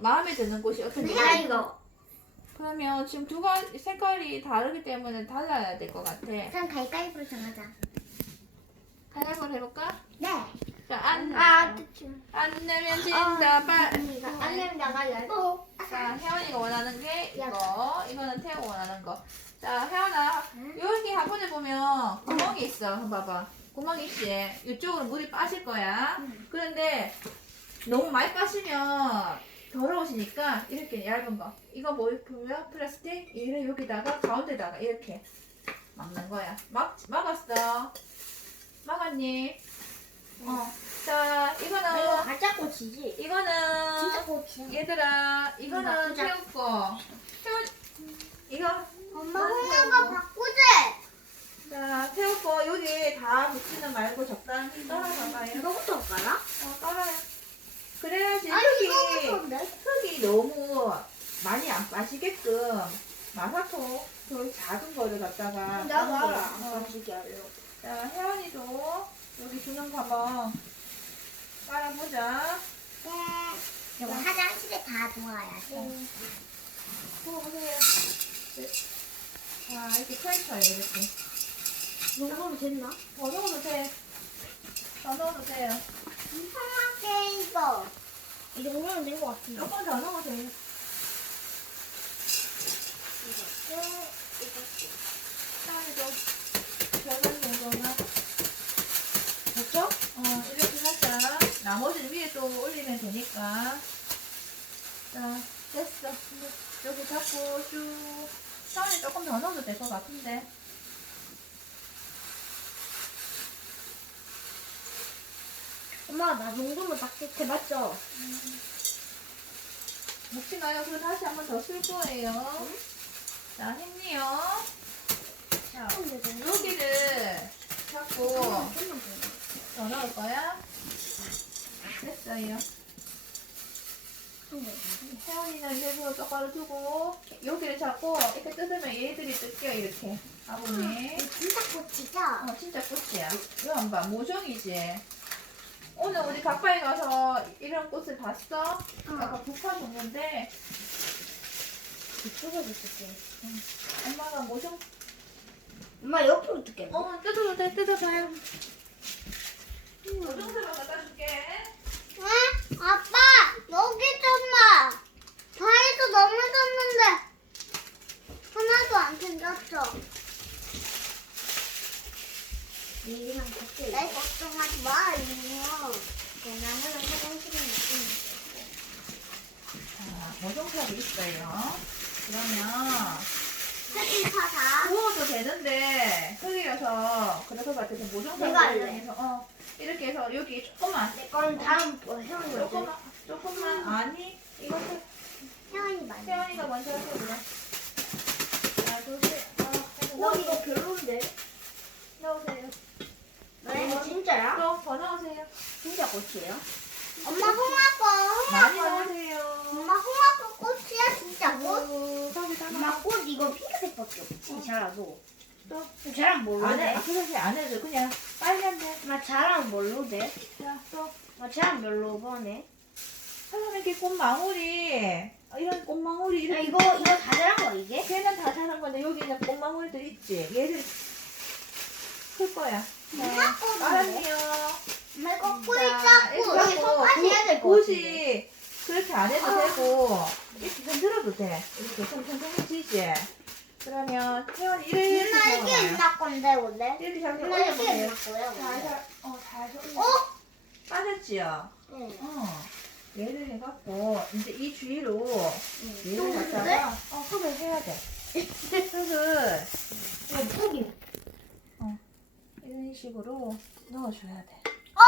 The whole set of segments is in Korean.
마음에 드는 곳이 어떤지 내가 이거. 그러면 지금 두 가지 색깔이 다르기 때문에 달라야 될 것 같아. 그럼 가위바위보로 정하자. 가위바위보 해볼까? 네. 자, 안, 아, 안 내면 진다, 빨. 안 내면 나가요. 자, 혜원이가 원하는 게 이거, 이거는 태호가 원하는 거. 자, 혜원아, 여기 화분에 보면 구멍이 있어. 한번 봐봐. 구멍이 있지. 이쪽으로 물이 빠질 거야. 그런데 너무 많이 빠지면 더러우시니까 이렇게 얇은 거. 이거 뭐 보면 플라스틱? 얘를 여기다가 가운데다가 이렇게 막는 거야. 막, 막았어. 막았니? 어. 자, 이거는, 이거 가짜 꽃이지? 이거는, 꽃이야. 얘들아, 이거는 바꾸자. 태우 거. 태우, 이거, 엄마 홍아가 바꾸지? 자, 태우 거 여기 다 붙이는 말고 적당히 떨어져봐요. 이거부터 깔아? 어, 떨어요. 그래야지 아니 흙이, 이거부터인데? 흙이 너무 많이 안 빠지게끔 마사토 그 작은 거를 갖다가 하는 알아. 거야. 어. 빠지게 하려고. 자, 혜원이도 여기 주는 거 한번 깔아보자. 네. 이거 화장실에 다 놓아야지. 어. 보세요. 네. 자, 이렇게 펼쳐요, 이렇게. 이거면 됐나? 더 넣어도 돼. 더 넣어도 돼요. 이상하게 이거. 이 정도면 된 것 같은데. 조금 더 넣어도 돼요. 혜원이도 별반 정도는. 됐죠? 어, 이렇게 살짝. 나머지는 위에 또 올리면 되니까. 자, 됐어. 여기 잡고 쭉. 혜원이 조금 더 넣어도 될 것 같은데. 엄마 나딱 좋게 맞죠? 마요. 그리고 다시 한 번 더 쓸 거예요. 자, 했니요. 자, 여기를 잡고 더 넣을 거야. 됐어요. 혜원이는 일부러 똑바로 두고 여기를 잡고 이렇게 뜯으면 얘들이 뜯겨 이렇게 아버님. 진짜 꽃이죠? 어 진짜 꽃이야. 이거 안 봐. 모종이지. 오늘 우리 가까이 가서 이런 꽃을 봤어? 아까 국화 줬는데 이쪽에 있을게. 엄마가 모종 엄마 옆으로 뜯게. 어 뜯어도 돼 뜯어봐요. 모종수로 갖다 줄게. 왜? 아빠 여기 좀 봐. 다이도 넘어졌는데 하나도 안 생겼어. 이랑 같이. 내 걱정하지 마 이거. 나는 화장실에 있으면 자 모종삽이 있어요. 그러면 사진 사다. 구워도 되는데 것 같아서 모종삽을 내가 할래. 이용해서 어 이렇게 해서 여기 조금만 내건 다음 거 형이 먼저. 조금만 조금만 아니 이것도 형이 먼저. 세원이가 먼저 해보자. 자 두세 어 해서 어 이거 별론데? 넣으세요. 왜? 이거 진짜야? 또더 넣으세요. 진짜 꽃이에요? 엄마 홍합거 많이 홍합거 넣으세요. 엄마 홍합거 꽃이야 진짜 꽃? 어, 저기 다 엄마 꽃 이거 핑크색밖에 없지 자라도 또 자랑 뭘로 안 돼? 해. 그렇게 안 해도 그냥 빨간 데. 엄마 자랑 뭘로 돼? 자, 또 엄마 자랑 별로 번해 하면 이렇게 꽃망울이 어, 이런 꽃망울이 야, 이렇게 이거 이거 다 자란 거 이게? 걔는 다 자란 건데 여기 있는 꽃망울들 있지. 얘들 클 거야. 알았네요. 엄마 이거 꽃 자, 있고 이렇게 여기 하고 손까지 해야 될거 같은데 굳이 그렇게 안 해도 되고 이렇게 흔들어도 돼. 이렇게 손손손 치지. 그러면 태연이 이렇게 누나 이게 잡아봐요. 누나 건데 원래? 이렇게 잡고 누나 이게 올려보세요. 누나 거야 원래? 어. 어? 빠졌지요? 응 어. 얘를 해갖고 이제 이 주위로 얘를 또 갖다가 어, 흙을 해야 돼. 흙을 예쁘게 이런 식으로 넣어줘야 돼. 어?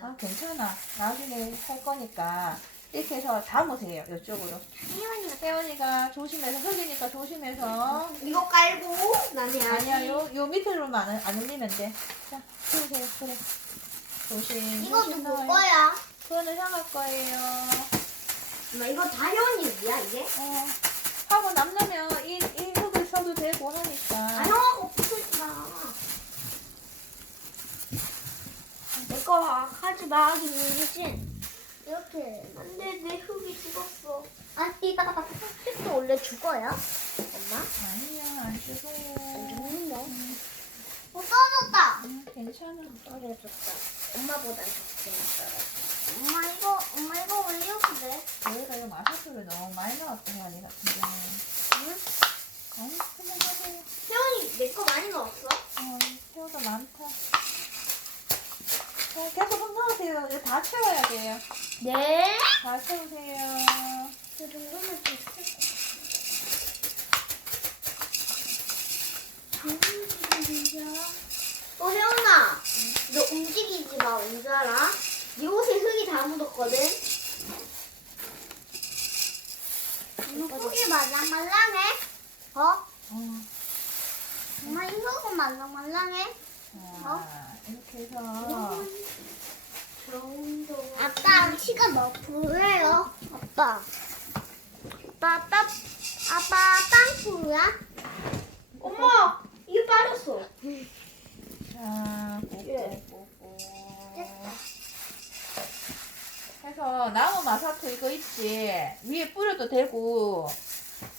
아, 괜찮아. 나중에 할 거니까. 이렇게 해서 담으세요, 이쪽으로. 혜원이가 세연이가 조심해서, 흙이니까 조심해서. 이거 깔고 난 해야지 아니야, 요, 요 밑으로만 안, 안 올리면 돼. 자, 들으세요, 그래. 조심. 이거 조심 누구 나와요. 거야? 그거는 향할 거예요. 엄마 이거 다 혜원이야 이게? 어. 하고 남으면 이, 이 흙을 써도 되고 하니까. 아 형하고 붙이지 마. 내 거 하지 마 하긴 진 이렇게. 안돼 내 흙이 죽었어. 아니야. 흙도 원래 죽어요? 엄마? 아니야, 안 죽어요. 죽는데. 어, 떨어졌다. 음, 괜찮아. 떨어졌다. 엄마보다 좋게 떨어졌어. 엄마 이거, 엄마 이거 왜 이렇게 돼? 저희가 이거 마사토를 너무 많이 넣었던 거 아니 같은데. 응? 아니, 그냥 하세요. 태원이 내 거 많이 넣었어? 어, 새우가 많다. 자, 계속 흙 넣으세요. 이거 다 채워야 돼요. 네. 다 채우세요. 그 정도면 됐어. 어 혜원아 너 움직이지 마. 왠줄 알아? 네 옷에 흙이 다 묻었거든. 흙이 말랑말랑해? 어? 어. 엄마 이 흙은 말랑말랑해? 자, 이렇게 해서. 아빠 키가 몇 프로예요? 아빠. 아빠, 아빠, 아빠 빵 프로야? 엄마 이게 빠졌어. 자, 예. 뽀뽀뽀뽀. 해서 나무 마사토 이거 있지? 위에 뿌려도 되고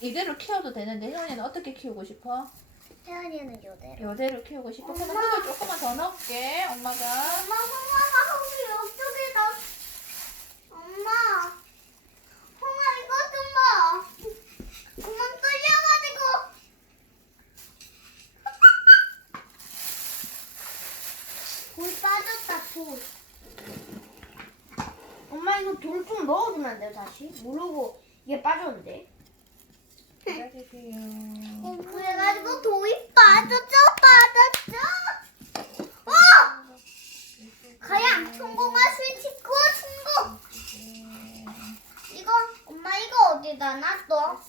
이대로 키워도 되는데 혜원이는 어떻게 키우고 싶어? 태연이는 요대로. 이대로 키우고 싶어? 엄마. 흙을 조금만 더 넣을게 엄마가 엄마, 홍아가 흙이 이쪽에다. 엄마. 홍아 이거 좀 봐. 그만 뚫려가지고. 돌 빠졌다, 돌. 엄마 이거 돌 좀 넣어주면 안 돼요 다시? 모르고 이게 빠졌는데. 기다리세요 그래가지고 돌이 빠졌죠, 빠졌죠. 어! 가양 성공할 수 있고 성공. 이거 엄마 이거 어디다 놨어?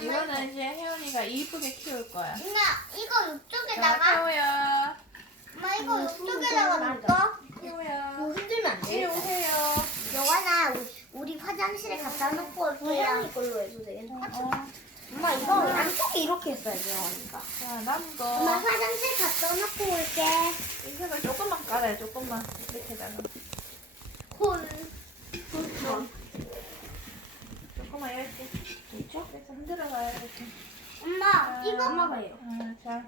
이거는 이제 혜원이가 이쁘게 키울 거야 엄마 이거 자 이쪽에다가 태호야 엄마 이거 음, 이쪽에다가 놨어? 태호야 이거 흔들면 안 이리 돼. 오세요 영환아 우리, 우리 화장실에 갖다 놓고 올게요. 걸로 해도 돼. 어, 엄마 이거 양쪽에 이렇게 했어야지 혜원이가. 자 남은 거 엄마 화장실 갖다 놓고 올게. 인색을 조금만 깔아요 조금만 밑에다가 콜. 조금만 이렇게 그렇죠? 그래서 흔들어가요 이렇게 엄마 이거 엄마가 해요. 아, 자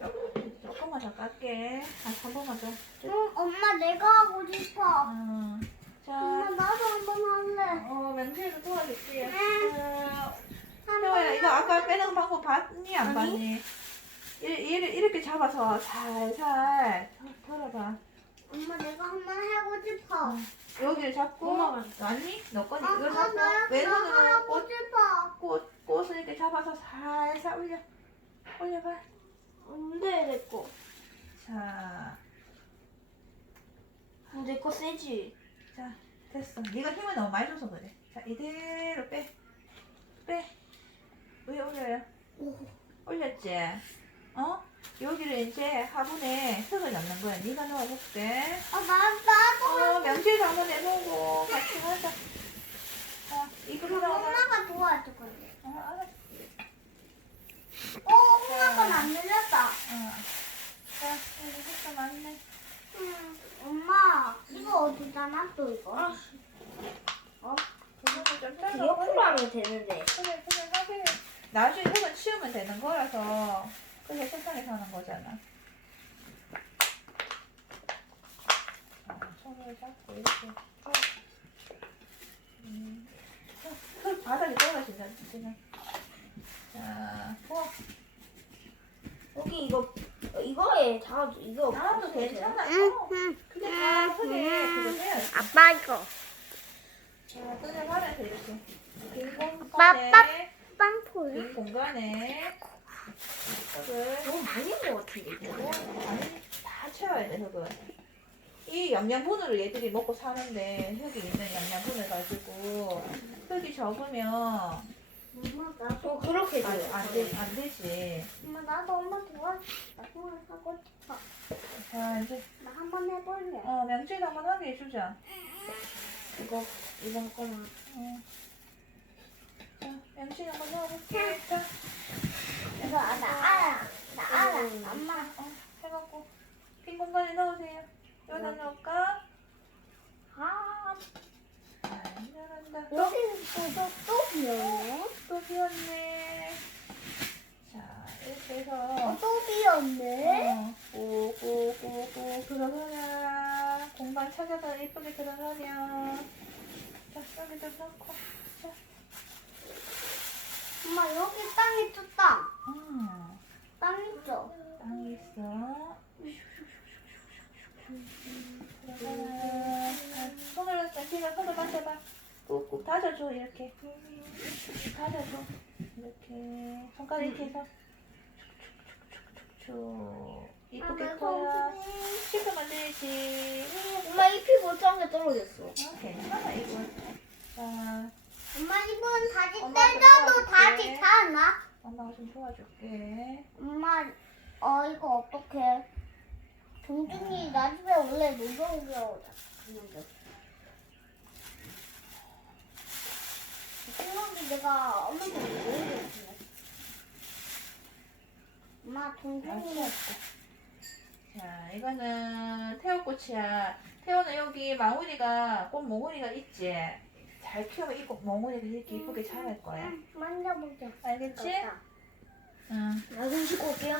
조- 조금만 더 깔게 한, 한 번만 더 응, 엄마 내가 하고 싶어. 어, 자 엄마 나도 한번 할래. 어, 명태도 도와줄게요 응. 자, 번 이거 아까 빼는 방법 봤니 안 아니. 봤니? 이- 얘를 이렇게 잡아서 살살 털어봐 엄마 내가 한 번 하고 싶어. 여기를 잡고 엄마가. 아니 너 거니 아, 이걸 아, 잡고 나, 왼손으로 하고 꽃, 싶어. 꽃, 꽃을 이렇게 잡아서 살살 올려 올려봐 안돼 내 거. 자, 내거 세지. 자 됐어 네가 힘을 너무 많이 줘서 그래 자 이대로 빼 빼. 위에 올려요 올렸지? 어? 여기를 이제 화분에 흙을 넣는 거야 네가 넣어볼게 어, 나, 나도. 어, 명치에서 한번 해보고 같이 하자. 자, 이거로 나오자. 엄마가 도와줄 건데. 어, 알았어. 어, 홍아건 안 늘렸다. 어. 자, 이거 색깔 맞네. 음, 엄마, 이거 어디다 놨어, 이거? 어? 그거는 좀 이게 짧아. 옆으로 하면 되는데. 그래, 그래, 하세요. 나중에 흙은 치우면 되는 거라서 그게 자, 손을 잡고 이렇게. 어. 음. 흙 바닥에 떨어진다, 지금. 자, 어. 여기 이거 이거에 다 이거 나도 괜찮아. 응, 어. 응. 근데 다 흙에 그거 해야지. 아빠 이거. 자, 끈을 말아서 이렇게. 빈 공간에, 빵포야? 빈 공간에 흙을 너무 많이 한것 같은데 이거. 아니, 다 채워야 돼, 흙을. 이 영양분으로 얘들이 먹고 사는데 흙이 있는 영양분을 가지고 흙이 적으면 엄마, 나도. 어 그렇게 안. 안, 되, 안 되지. 엄마, 나도 엄마 도와줘. 나 한번 하고 싶어. 자, 이제, 나 한 번 해볼래. 어, 명치도 한번 하게 해주자. 이거 이번 거는 어. 자, 명치 한번. 자, 이거 아, 나 알아. 나 알아. 음. 엄마. 어, 해갖고 빈 공간에 넣으세요. 여기다 넣을까? 아, 잘한다. 또, 여기 또또 또 비었네. 또 비었네. 자, 이렇게 해서. 어, 또 비었네. 어, 꼬꼬꼬꼬 들어가라. 공간 찾아서 예쁘게 들어가냐. 자, 여기도 넣고. 자, 엄마 여기 땅이 또 땅. 음, 땅 있죠? 땅이 있어. 손으로 자기가 손을 만져봐. 꾹꾹 다져줘, 이렇게. 다져줘. 이렇게. 손가락 이렇게 해서. 축축축축축. 이쁘게. 손 실컷 만들지. 엄마 잎이 멀쩡하게 떨어졌어. 아, 괜찮아, 이거. 자, 엄마 이건 다시 엄마 좀 떼줘도 다시 도와줄게. 타나? 엄마가 좀 도와줄게. 엄마 어 이거 어떡해 동준이 나 집에 원래 놀러 오려고 했는데 생각이 내가 엄마한테 모르겠네 엄마 아, 동준이 치웠다. 자, 이거는 태호꽃이야. 태호는 여기 망우리가, 꽃 몽우리가 있지? 잘 키우면 이꽃 몽우리가 이렇게 이쁘게 자랄 거야. 만져보자 알겠지? 응. 나좀 씻고 올게요.